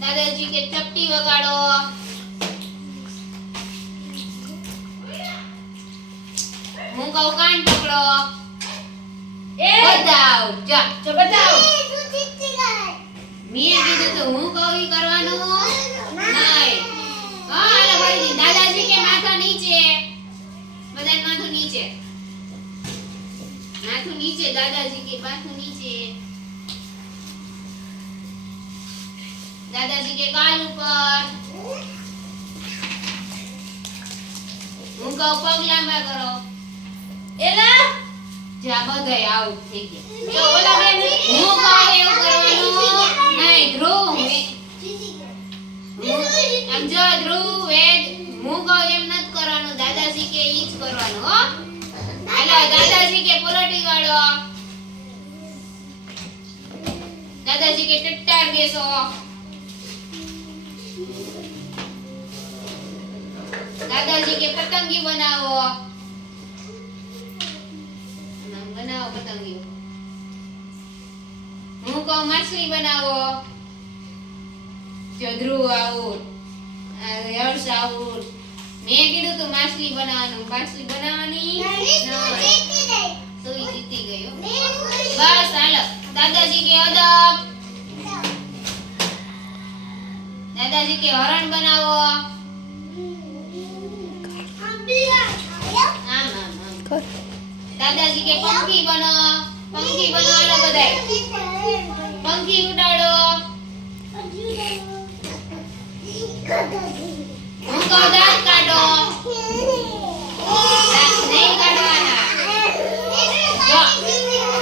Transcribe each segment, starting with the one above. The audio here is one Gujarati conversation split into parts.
દાદાજી કે ચપટી વગાડો. હું કહું કાન પકડો. એ! બતાવ. જા. બતાવ. મેં કીધું તો હું કહું કરવા માથું નીચે દાદાજી કે માથું નીચે. દાદાજી કે ગાલ ઉપર. હું કહું પગ લાંબા કરો. એલા જા થઈ ગયા. જો ઓલા બેન હું કહું એવું કરવાનું નહીં. ધ્રુવ આમ જો ધ્રુવ વેદ હું કહું એમ નથી કરવાનું દાદાજી દાદાજી કે પલોટી વાળો દાદાજી કે ટટ્ટાર બેસો. દાદાજી કે પતંગી બનાવો. બનાવો પતંગી હું કહું માછલી બનાવો. ધ્રુવ આવું હર્ષ આવું. મેં કીધું તું માછલી બનાવવાનું માછલી બનાવવાની. તો જીતી ગયો. બસ હાલો. દાદાજી કે અદબ. દાદાજી કે હરણ બનાવો. આમ આમ આમ. દાદાજી કે પંખી બનો. પંખી બનો હાલો બધાય પંખી ઉડાડો હું કહું દાંત કાઢો દાંત નહીં કાઢવાના જો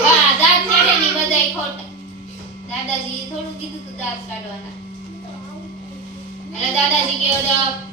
વાહ દાંત કાઢે ની બધાય ખોટા દાદાજી થોડું કીધું તું દાંત કાઢવાના. એટલે દાદાજી કે જવાબ?